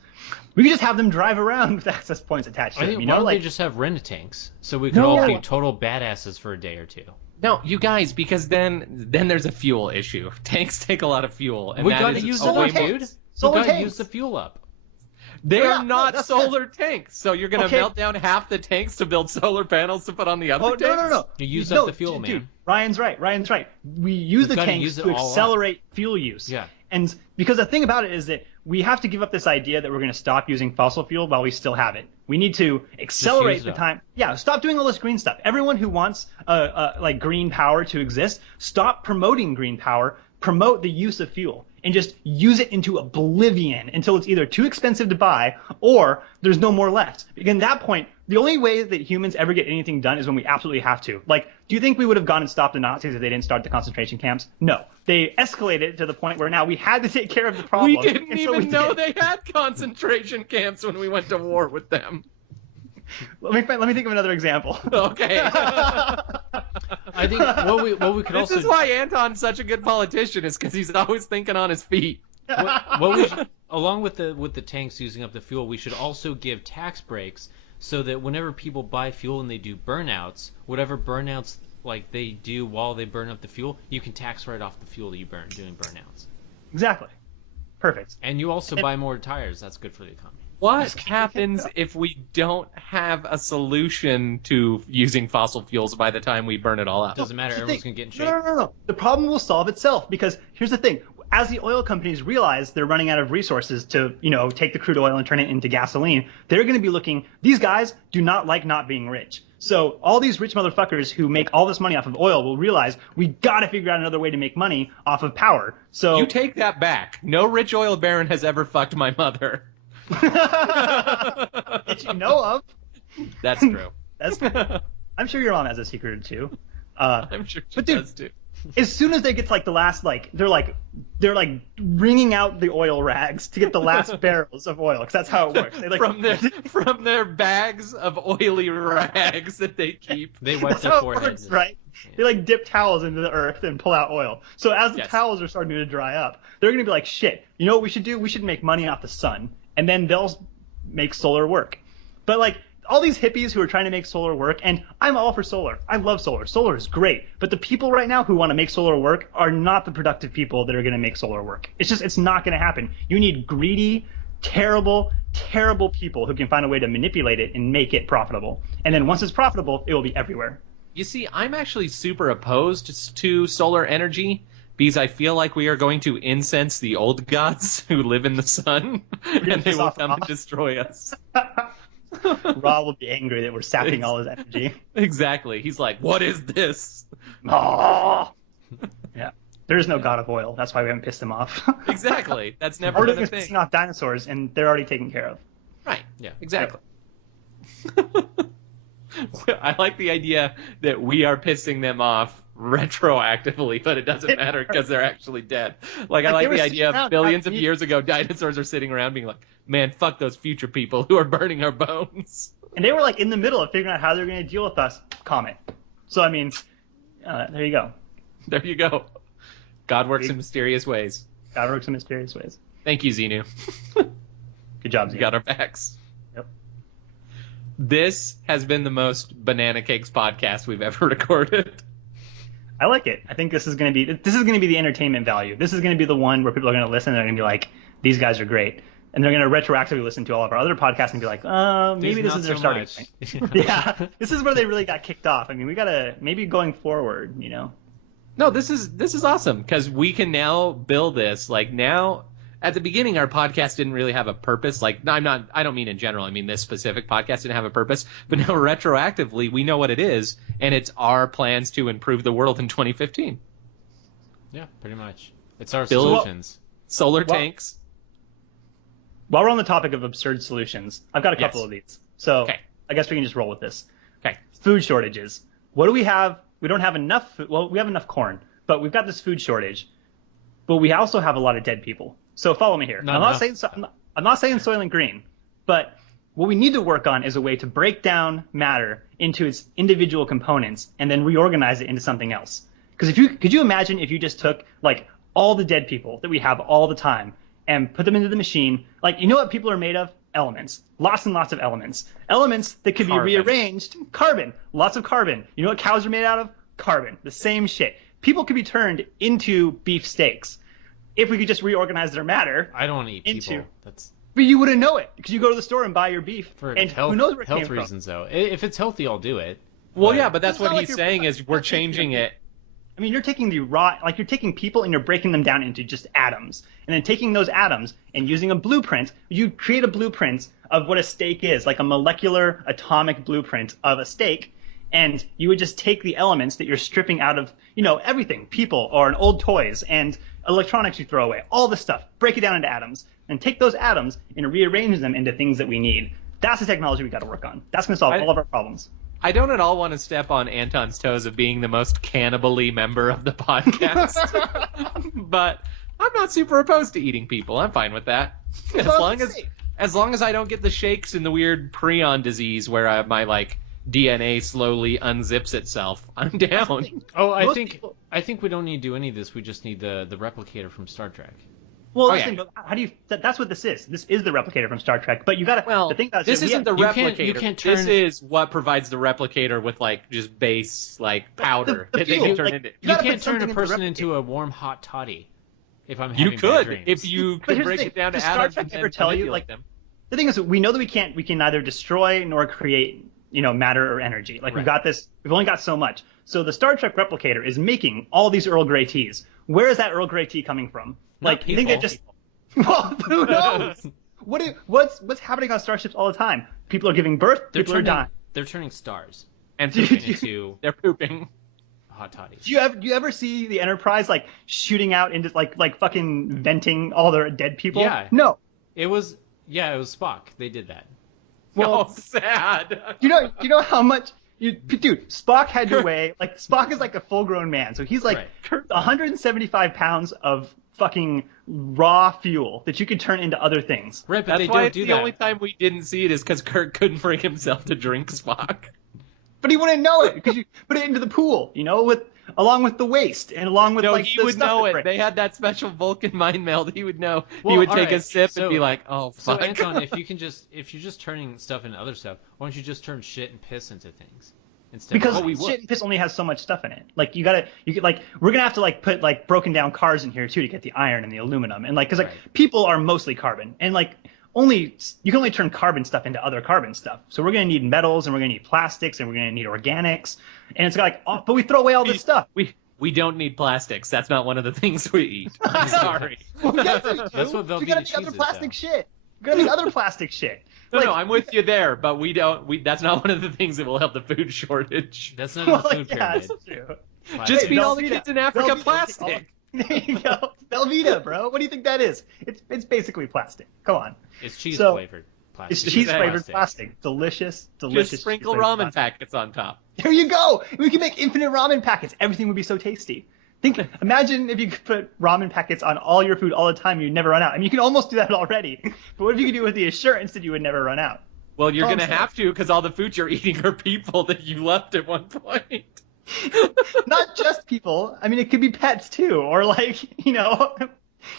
We could just have them drive around with access points attached to them. Why don't they just have rent-a-tanks so we could all be total badasses for a day or two? No, you guys, because then there's a fuel issue. Tanks take a lot of fuel. And we gotta use the fuel, dude. We gotta use the fuel up. They're not solar tanks, so you're gonna melt down half the tanks to build solar panels to put on the other tanks? No. You use up the fuel, man. Dude, Ryan's right. We use the tanks to accelerate fuel use. Yeah. And because the thing about it is that we have to give up this idea that we're going to stop using fossil fuel while we still have it. We need to accelerate the time. Yeah, stop doing all this green stuff. Everyone who wants like green power to exist, stop promoting green power. Promote the use of fuel and just use it into oblivion until it's either too expensive to buy or there's no more left. Because at that point, the only way that humans ever get anything done is when we absolutely have to. Like, do you think we would have gone and stopped the Nazis if they didn't start the concentration camps? No. They escalated it to the point where now we had to take care of the problem. We didn't even know they had concentration camps when we went to war with them. Let me think of another example. Okay. I think what we could also. This is why Anton's such a good politician, is because he's always thinking on his feet. Along with the tanks using up the fuel, we should also give tax breaks so that whenever people buy fuel and they do burnouts, whatever burnouts like they do while they burn up the fuel, you can tax right off the fuel that you burn doing burnouts. Exactly. Perfect. And you also buy more tires. That's good for the economy. What happens if we don't have a solution to using fossil fuels by the time we burn it all up? Doesn't matter. Everyone's going to get in shape. No. The problem will solve itself because here's the thing. As the oil companies realize they're running out of resources to, take the crude oil and turn it into gasoline, they're going to be looking. These guys do not like not being rich. So all these rich motherfuckers who make all this money off of oil will realize we got to figure out another way to make money off of power. So you take that back. No rich oil baron has ever fucked my mother. That you know of. That's true. I'm sure your mom has a secret or two. I'm sure she does too. As soon as they get to the last, they're wringing out the oil rags to get the last barrels of oil, because that's how it works. They, from their bags of oily rags that they keep. They wipe their foreheads. Works, right? They dip towels into the earth and pull out oil. So as the towels are starting to dry up, they're going to be like, shit, you know what we should do? We should make money off the sun, and then they'll make solar work. But all these hippies who are trying to make solar work, and I'm all for solar. I love solar. Solar is great. But the people right now who want to make solar work are not the productive people that are going to make solar work. It's not going to happen. You need greedy, terrible, terrible people who can find a way to manipulate it and make it profitable. And then once it's profitable, it will be everywhere. You see, I'm actually super opposed to solar energy because I feel like we are going to incense the old gods who live in the sun, and they will come and destroy us. Ra will be angry that we're sapping all his energy. Exactly. He's like, what is this? Oh. Yeah. There is no god of oil. That's why we haven't pissed him off. Exactly. That's never been a thing. Pissing off dinosaurs, and they're already taken care of. Right. Yeah. Exactly. I like the idea that we are pissing them off retroactively, but it doesn't matter because they're actually dead. Like I like the idea of billions of years ago, dinosaurs are sitting around being like, man, fuck those future people who are burning our bones. And they were like in the middle of figuring out how they're going to deal with us. Comet. So, I mean, there you go. There you go. God works in mysterious ways. God works in mysterious ways. Thank you, Xenu. Good job, Xenu. You got our backs. Yep. This has been the most Banana Cakes podcast we've ever recorded. I like it. I think this is going to be the entertainment value. This is going to be the one where people are going to listen and they're going to be like, these guys are great. And they're going to retroactively listen to all of our other podcasts and be like, maybe this is their starting point. Yeah. This is where they really got kicked off. I mean, we got to maybe going forward, you know. No, this is awesome because we can now build this. Like now, at the beginning, our podcast didn't really have a purpose. Like I don't mean in general. I mean this specific podcast didn't have a purpose. But now retroactively, we know what it is, and it's our plans to improve the world in 2015. Yeah, pretty much. It's our solutions. Solar tanks. While we're on the topic of absurd solutions, I've got a couple of these. So I guess we can just roll with this. Okay. Food shortages. What do we have? We don't have enough food. Well, we have enough corn, but we've got this food shortage. But we also have a lot of dead people. So follow me here. I'm not saying Soylent Green, but what we need to work on is a way to break down matter into its individual components and then reorganize it into something else. Because could you imagine if you just took like all the dead people that we have all the time and put them into the machine? Like, you know what people are made of? Elements. Lots and lots of elements. Elements that could be rearranged. Carbon. Lots of carbon. You know what cows are made out of? Carbon. The same shit. People could be turned into beef steaks if we could just reorganize their matter. I don't want to eat people. But you wouldn't know it because you go to the store and buy your beef. And who knows where it came from. Health reasons, though. If it's healthy, I'll do it. Well, yeah, but that's what he's saying is we're changing it. I mean, you're taking you're taking people and you're breaking them down into just atoms. And then taking those atoms and using a blueprint, you create a blueprint of what a steak is, like a molecular atomic blueprint of a steak. And you would just take the elements that you're stripping out of, everything, people or old toys and electronics you throw away, all this stuff, break it down into atoms and take those atoms and rearrange them into things that we need. That's the technology we got to work on. That's going to solve all of our problems. I don't at all want to step on Anton's toes of being the most cannibal-y member of the podcast, but I'm not super opposed to eating people. I'm fine with that. As long as I don't get the shakes and the weird prion disease where my DNA slowly unzips itself, I'm down. I think we don't need to do any of this. We just need the replicator from Star Trek. Well, but how do you? That's what this is. This is the replicator from Star Trek. But you got to. Well, the thing about this isn't the replicator. You can't turn. This is what provides the replicator with just base powder that they can turn into. You can't turn a person into a warm hot toddy. If I'm having bad dreams. If you could break it down to atoms and ever tell you them. The thing is, we know that we can neither destroy nor create matter or energy. We've got this. We've only got so much. So the Star Trek replicator is making all these Earl Grey teas. Where is that Earl Grey tea coming from? You think they just? Well, who knows? What's happening on starships all the time? People are giving birth. People are dying. They're turning stars. And pooping they're pooping. Hot toddies. Do you ever see the Enterprise shooting out into like fucking venting all their dead people? Yeah. No. It was Spock. They did that. Well, sad. You know how much. Dude, Spock had to weigh, Spock is a full-grown man, so he's 175 pounds of fucking raw fuel that you could turn into other things. Right, but that's why the only time we didn't see it is because Kirk couldn't bring himself to drink Spock. But he wouldn't know it because you put it into the pool, along with the waste and along with he would know it. They had that special Vulcan mind meld. He would know. Well, he would take a sip and be like, "Oh, fuck." So Anton, if you're just turning stuff into other stuff, why don't you just turn shit and piss into things? Because shit and piss only has so much stuff in it. We're gonna have to put broken down cars in here too to get the iron and the aluminum and because people are mostly carbon and you can only turn carbon stuff into other carbon stuff. So we're going to need metals, and we're going to need plastics, and we're going to need organics. And it's like, but we throw away all this stuff. We don't need plastics. That's not one of the things we eat. I'm sorry. Well, yes, we do. That's what we gotta make other plastic shit. We gotta make other plastic shit. No, I'm with you there, but we don't. That's not one of the things that will help the food shortage. That's not a food pyramid. That's true. Just feed all the kids in Africa plastic. There you go. Velveeta, bro. What do you think that is? It's basically plastic. Come on. It's cheese flavored plastic. It's cheese flavored plastic. Delicious. Just sprinkle ramen packets on top. There you go. We can make infinite ramen packets. Everything would be so tasty. Imagine if you could put ramen packets on all your food all the time, you'd never run out. I mean, you can almost do that already. But what if you could do it with the assurance that you would never run out? Well, you're going to have to, because all the food you're eating are people that you left at one point. Not just people. I mean, it could be pets too, or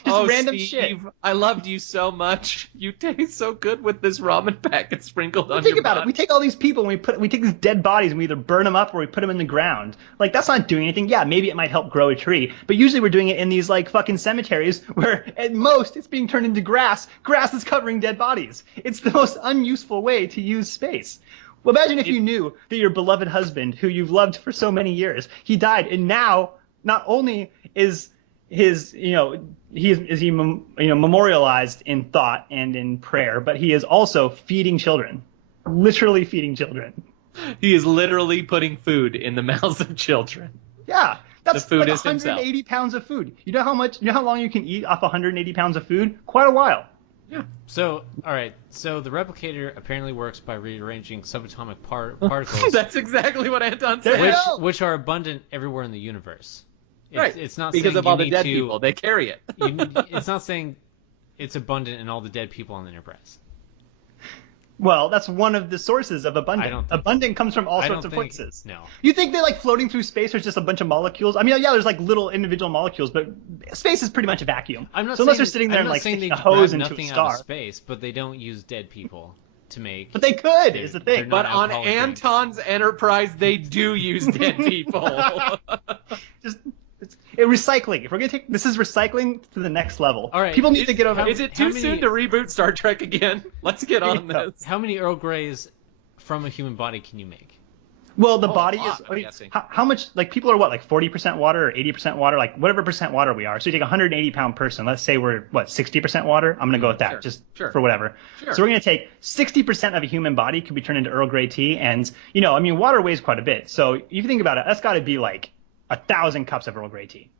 just random Steve, shit. I loved you so much. You taste so good with this ramen packet sprinkled on Think your about it. We take all these people and we take these dead bodies and we either burn them up or we put them in the ground. Like, that's not doing anything. Yeah, maybe it might help grow a tree, but usually we're doing it in these like fucking cemeteries where at most it's being turned into grass. Grass is covering dead bodies. It's the most unuseful way to use space. Well, imagine if you knew that your beloved husband, who you've loved for so many years, he died, and now not only is he memorialized in thought and in prayer, but he is also feeding children, literally feeding children. He is literally putting food in the mouths of children. Yeah, that's the food like is 180 himself. pounds of food. You know how long you can eat off 180 pounds of food? Quite a while. Yeah. So, all right. So the replicator apparently works by rearranging subatomic particles, That's exactly what Anton said. which are abundant everywhere in the universe. It's not because saying of all you the need dead to, people. They carry it. It's not saying it's abundant in all the dead people on the Enterprise. Well, that's one of the sources of abundant. Abundant comes from all sorts of places. No. You think that like floating through space there's just a bunch of molecules? I mean, yeah, there's like little individual molecules, but space is pretty much a vacuum. I'm not so saying, unless they're sitting there I'm and not like saying sticking they a hose grab into a nothing out star. of space, but they don't use dead people to make. But they could, is the thing. But on alcoholic drinks. Anton's Enterprise, they do use dead people. Recycling. If we're gonna take this is recycling to the next level. All right. People need to get over. Is it too soon to reboot Star Trek again? Let's get on this. How many Earl Greys from a human body can you make? Well, the body is. I'm guessing. How much? Like people are what? Like 40% water or 80% water? Like whatever percent water we are. So you take a 180-pound person. Let's say we're what 60% water. I'm gonna go with that for whatever. Sure. So we're gonna take 60% of a human body could be turned into Earl Grey tea, and I mean water weighs quite a bit. So if you think about it, that's got to be like 1,000 cups of Earl Grey tea.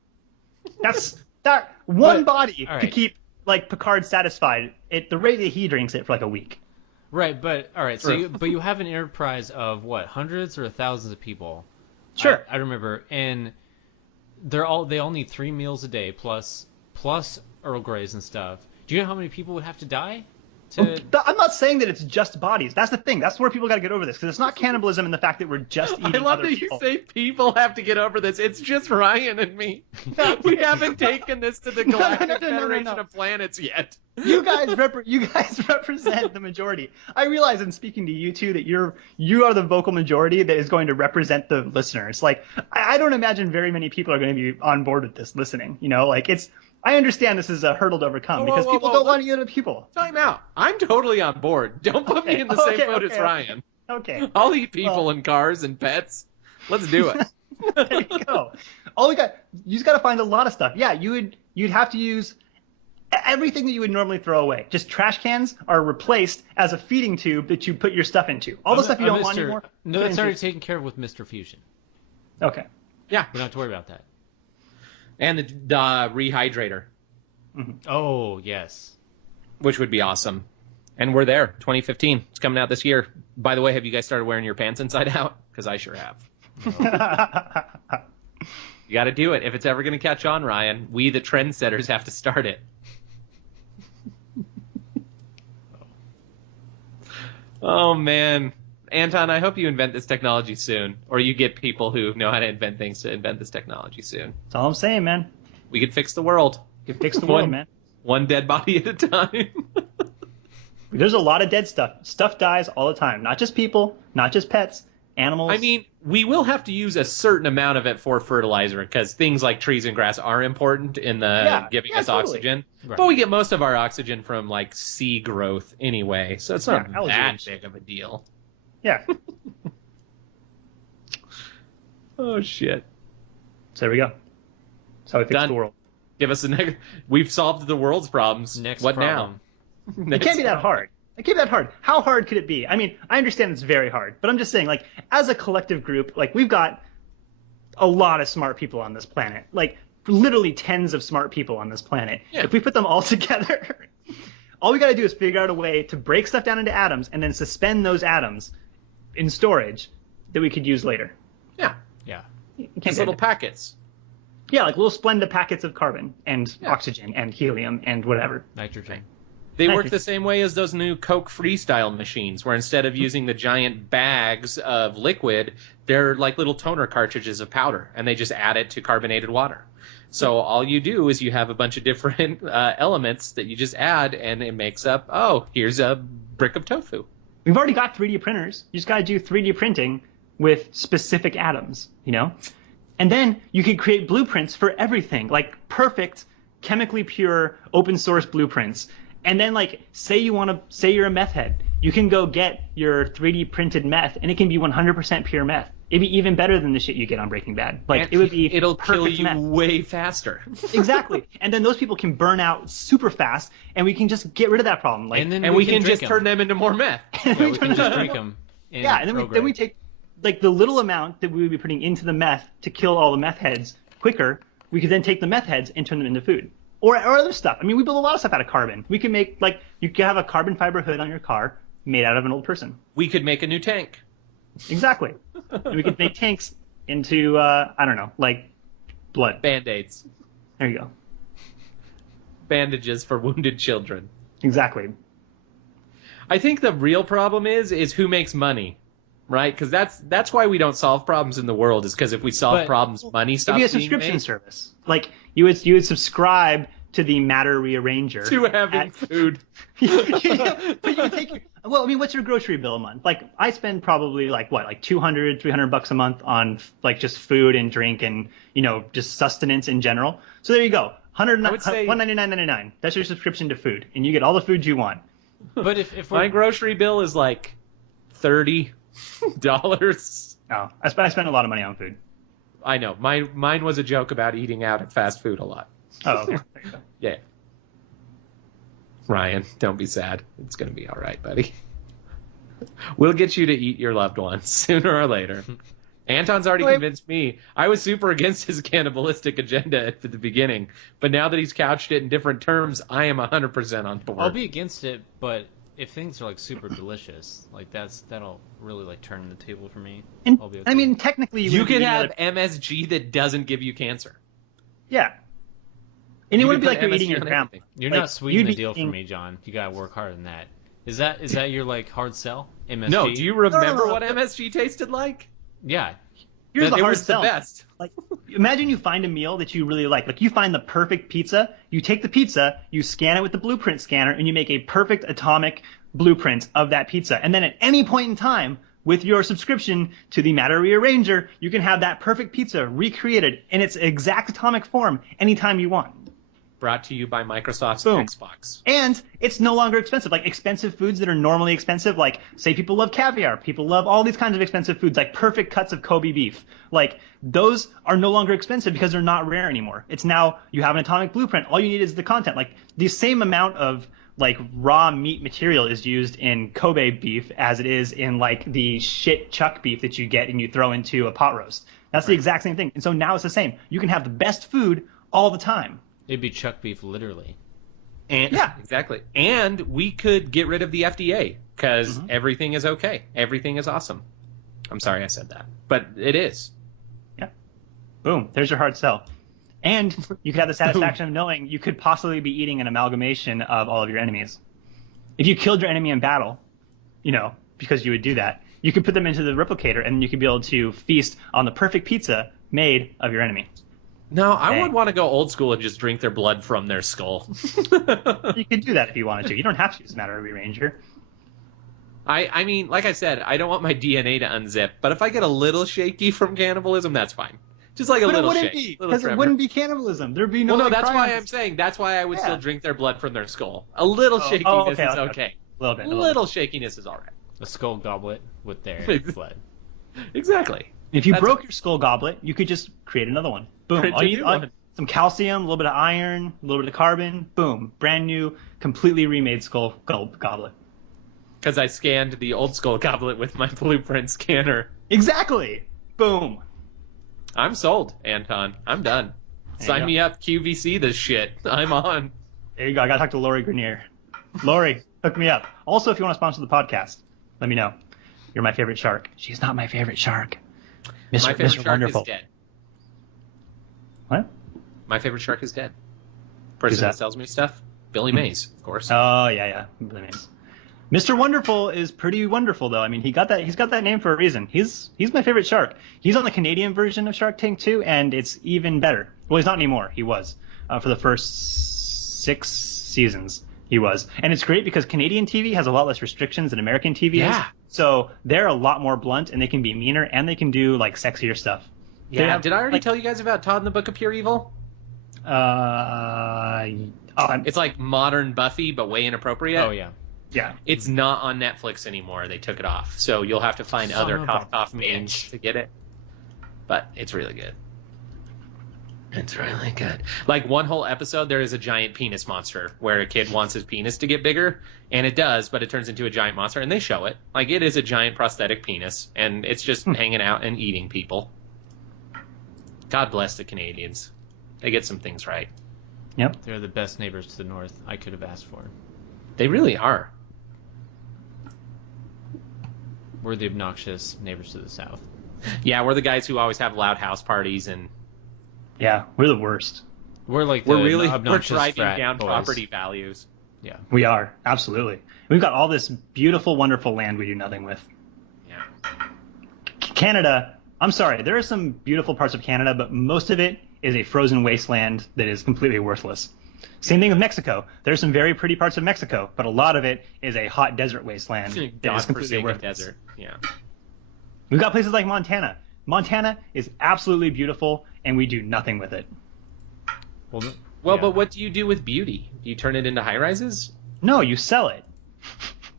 That one body could keep like Picard satisfied at the rate that he drinks it for like a week. Right, but all right. So, you have an Enterprise of what, hundreds or thousands of people? Sure. I remember, and they all need 3 meals a day plus Earl Greys and stuff. Do you know how many people would have to die? I'm not saying that it's just bodies. That's the thing. That's where people got to get over this, because it's not cannibalism in the fact that we're just eating I love other that people. you say people have to get over this. It's just Ryan and me. We haven't taken this to the Galactic Federation of Planets yet. You guys represent the majority. I realize in speaking to you two that you are the vocal majority that is going to represent the listeners. Like I don't imagine very many people are going to be on board with this listening. I understand this is a hurdle to overcome because people don't want to eat other people. Time out. I'm totally on board. Don't put me in the same boat as Ryan. Okay. I'll eat people and cars and pets. Let's do it. There you go. You just got to find a lot of stuff. Yeah, you'd have to use everything that you would normally throw away. Just trash cans are replaced as a feeding tube that you put your stuff into. All the stuff you don't want anymore. No, that's already taken care of with Mr. Fusion. Okay. Yeah. We don't have to worry about that. And the rehydrator. Mm-hmm. Oh, yes. Which would be awesome. And we're there. 2015. It's coming out this year. By the way, have you guys started wearing your pants inside out? Because I sure have. You got to do it. If it's ever going to catch on, Ryan, we the trendsetters have to start it. Oh, man. Anton, I hope you invent this technology soon. Or you get people who know how to invent things to invent this technology soon. That's all I'm saying, man. We could fix the world. We could fix the world, man. One dead body at a time. There's a lot of dead stuff. Stuff dies all the time. Not just people, not just pets, animals. I mean, we will have to use a certain amount of it for fertilizer because things like trees and grass are important in giving us totally. oxygen. Right. But we get most of our oxygen from like sea growth anyway, so it's not that big of a deal. Yeah. Oh shit! So there we go. That's how we fix Done. the world. Give us We've solved the world's problems. Next what problem. now? It can't be that hard. It can't be that hard. How hard could it be? I mean, I understand it's very hard, but I'm just saying, like, as a collective group, like, we've got a lot of smart people on this planet. Like, literally tens of smart people on this planet. Yeah. If we put them all together, all we got to do is figure out a way to break stuff down into atoms and then suspend those atoms in storage that we could use later. Yeah, Yeah. You can't just get little it. packets. Yeah, like little Splenda packets of carbon and oxygen and helium and whatever. Nitrogen. They work the same way as those new Coke Freestyle machines, where instead of using the giant bags of liquid, they're like little toner cartridges of powder, and they just add it to carbonated water. So all you do is you have a bunch of different elements that you just add, and it makes up, here's a brick of tofu. We've already got 3D printers. You just got to do 3D printing with specific atoms, you know? And then you can create blueprints for everything, like perfect, chemically pure, open source blueprints. And then, like, say you're a meth head. You can go get your 3D printed meth, and it can be 100% pure meth. It'd be even better than the shit you get on Breaking Bad. Like, And it would be it'll kill perfect you meth. way faster. Exactly. And then those people can burn out super fast, and we can just get rid of that problem. Like, And then we can drink just turn them into more meth. Yeah, we can just drink them. yeah, and then we take, like, the little amount that we would be putting into the meth to kill all the meth heads quicker. We could then take the meth heads and turn them into food. Or other stuff. I mean, we build a lot of stuff out of carbon. We can make, like, you could have a carbon fiber hood on your car made out of an old person. We could make a new tank. Exactly. And we could make tanks into, I don't know, like, blood. Band-Aids. There you go. Bandages for wounded children. Exactly. I think the real problem is who makes money, right? Because that's why we don't solve problems in the world. Is because if we solve problems, money stops It'd be a being subscription made. service. Like, you would subscribe to the Matter Rearranger. To having food. But you can take your, well, I mean, what's your grocery bill a month? Like, I spend probably like $200-300 a month on like just food and drink and, you know, just sustenance in general. So there you go. $199.99. That's your subscription to food, and you get all the food you want. But if My grocery bill is like $30. Oh, I spend a lot of money on food. I know. Mine was a joke about eating out at fast food a lot. Oh, okay. There you go. Yeah. Ryan, don't be sad. It's going to be all right, buddy. We'll get you to eat your loved ones sooner or later. Anton's already convinced me. I was super against his cannibalistic agenda at the beginning, but now that he's couched it in different terms, I am 100% on board. I'll be against it, but if things are like super delicious, like that'll really like turn the table for me. And, I'll be okay. I mean, technically, you would could be have eating MSG that doesn't give you cancer. yeah. And it You wouldn't could be like put you're eating MSG your on grandma. everything. You're Like, not sweetening you'd the be deal for eating- me, John. You gotta work harder than that. Is that your like hard sell? MSG? No, do you remember No. what MSG tasted like? Yeah. Here's That the it hard was sell. the best. Like, imagine you find a meal that you really like. Like, you find the perfect pizza, you take the pizza, you scan it with the blueprint scanner, and you make a perfect atomic blueprint of that pizza. And then at any point in time, with your subscription to the Matter Rearranger, you can have that perfect pizza recreated in its exact atomic form anytime you want. Brought to you by Microsoft's Boom. Xbox. And it's no longer expensive. Like, expensive foods that are normally expensive, like, say people love caviar, people love all these kinds of expensive foods, like perfect cuts of Kobe beef. Like, those are no longer expensive because they're not rare anymore. It's now, you have an atomic blueprint. All you need is the content. Like, the same amount of, like, raw meat material is used in Kobe beef as it is in, like, the shit chuck beef that you get and you throw into a pot roast. That's the exact same thing. And so now it's the same. You can have the best food all the time. It'd be chuck beef, literally. And Yeah. exactly. And we could get rid of the FDA because everything is okay. Everything is awesome. I'm sorry I said that, but it is. Yeah. Boom. There's your hard sell. And you could have the satisfaction of knowing you could possibly be eating an amalgamation of all of your enemies. If you killed your enemy in battle, you know, because you would do that, you could put them into the replicator and you could be able to feast on the perfect pizza made of your enemy. No, I Dang. would want to go old school and just drink their blood from their skull. You could do that if you wanted to. You don't have to use Matter Rearranger. I mean, like I said, I don't want my DNA to unzip, but if I get a little shaky from cannibalism, that's fine. Just like a little shake. But it wouldn't be, because it wouldn't be cannibalism. There'd be no. Well, no, like, that's why crimes. I'm saying. That's why I would still drink their blood from their skull. A little shakiness is okay. A little bit. Shakiness is all right. A skull goblet with their blood. Exactly. If you broke your skull goblet, you could just create another one. Boom. Some calcium, a little bit of iron, a little bit of carbon. Boom. Brand new, completely remade skull goblet. Because I scanned the old skull goblet with my blueprint scanner. Exactly. Boom. I'm sold, Anton. I'm done. Sign me up. QVC this shit. I'm on. There you go. I got to talk to Lori Grenier. Lori, hook me up. Also, if you want to sponsor the podcast, let me know. You're my favorite shark. She's not my favorite shark. My favorite shark Wonderful. is dead. What? My favorite shark is dead. Person that sells me stuff? Billy Mays, of course. Oh, yeah. Billy Mays. Mr. Wonderful is pretty wonderful, though. I mean, he's got that name for a reason. He's my favorite shark. He's on the Canadian version of Shark Tank 2, and it's even better. Well, he's not anymore. He was. For the first 6 seasons, he was. And it's great because Canadian TV has a lot less restrictions than American TV has. So they're a lot more blunt, and they can be meaner, and they can do, like, sexier stuff. Yeah, did I already tell you guys about Todd and the Book of Pure Evil? It's like modern Buffy, but way inappropriate. Oh, yeah. Yeah. It's not on Netflix anymore. They took it off. So you'll have to find other off means to get it. But it's really good. It's really good. Like one whole episode, there is a giant penis monster where a kid wants his penis to get bigger, and it does, but it turns into a giant monster, and they show it. Like it is a giant prosthetic penis, and it's just hanging out and eating people. God bless the Canadians. They get some things right. Yep. They're the best neighbors to the north I could have asked for. They really are. We're the obnoxious neighbors to the south. Yeah, we're the guys who always have loud house parties and. Yeah, we're the worst. We're like we're driving down boys. Property values. Yeah, we are absolutely. We've got all this beautiful, wonderful land we do nothing with. Yeah. Canada. I'm sorry, there are some beautiful parts of Canada, but most of it is a frozen wasteland that is completely worthless. Same thing with Mexico. There's some very pretty parts of Mexico, but a lot of it is a hot desert wasteland that is completely worthless. Desert. Yeah. We've got places like Montana. Montana is absolutely beautiful, and we do nothing with it. Well, but what do you do with beauty? Do you turn it into high-rises? No, you sell it.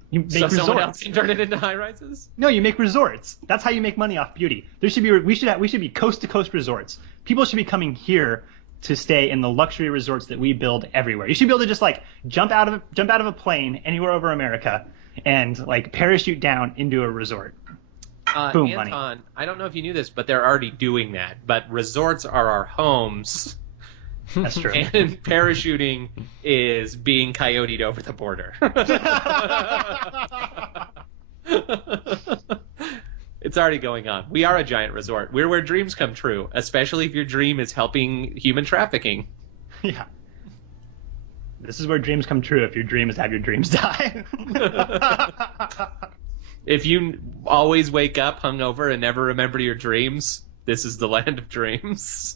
You make resorts. Someone else can turn it into high-rises? No, you make resorts. That's how you make money off beauty. We should be coast-to-coast resorts. People should be coming here to stay in the luxury resorts that we build everywhere. You should be able to just like jump out of a plane anywhere over America and like parachute down into a resort. Boom, Anton, money. I don't know if you knew this, but they're already doing that. But resorts are our homes. That's true. And parachuting is being coyoted over the border. It's already going on. We are a giant resort. We're where dreams come true, especially if your dream is helping human trafficking. Yeah. This is where dreams come true if your dream is have your dreams die. If you always wake up hungover and never remember your dreams, this is the land of dreams.